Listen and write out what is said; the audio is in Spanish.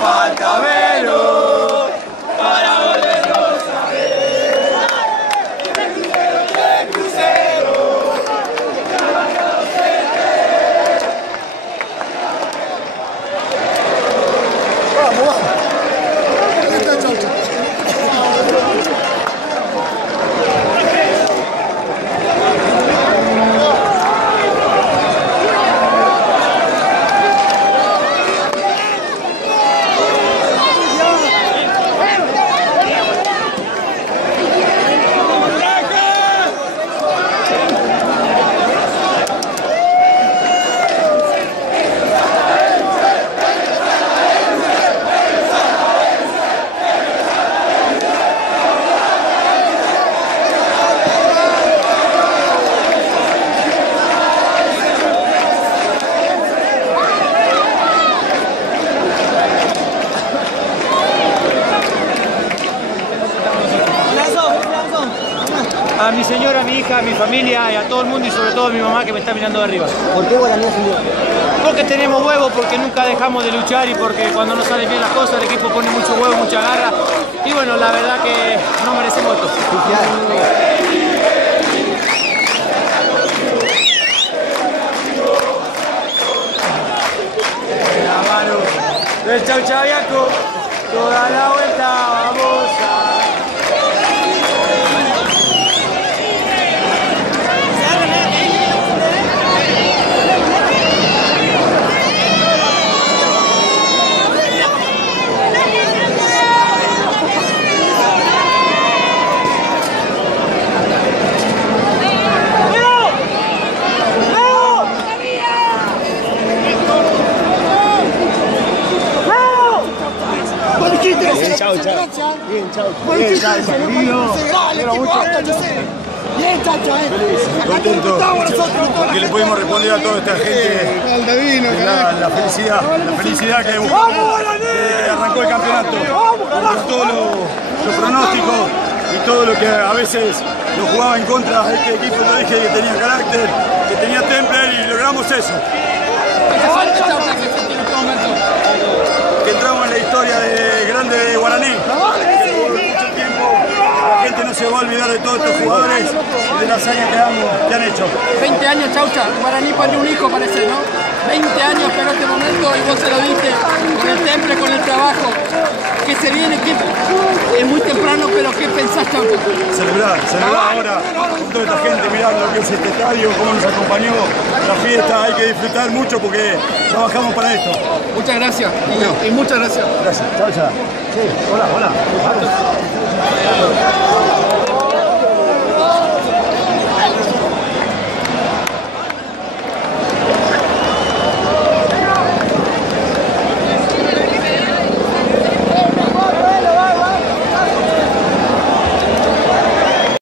falta verlo para volvernos a ver. El crucero del crucero. Vamos, vamos. Ahí está Chaucha. A mi señora, a mi hija, a mi familia y a todo el mundo y sobre todo a mi mamá que me está mirando de arriba. ¿Por qué Guaraní ascendió? Porque tenemos huevos, porque nunca dejamos de luchar y porque cuando no salen bien las cosas el equipo pone mucho huevo, mucha garra y bueno, la verdad que no merecemos esto. La mano del Chauchaviaco, toda la vuelta vamos a... Bien, Chaucha. Bien, Chaucha. Bien, Chaucha. Bien, Chaucha. Contento que le pudimos responder a toda esta gente la felicidad que buscamos desde que arrancó el campeonato, con todos los pronósticos y todo lo que a veces nos jugaba en contra de este equipo. Yo dije que tenía carácter, que tenía temple y logramos eso. Que entramos en la historia de grande de Guaraní. Por mucho tiempo la gente no se va a olvidar de todos estos jugadores y de las hazañas que han hecho. 20 años, Chaucha. Guaraní pone un hijo, parece, ¿no? 20 años pero este momento y vos se lo diste con el temple, con el trabajo. ¿Qué se viene? Es muy temprano, pero ¿qué pensás, Chaucha? Celebrar ahora con toda esta gente mirando lo que es este estadio, cómo nos acompañó la fiesta. Hay que disfrutar mucho porque trabajamos para esto. Muchas gracias, niño, y muchas gracias. Gracias. Chau, chau. Sí, hola.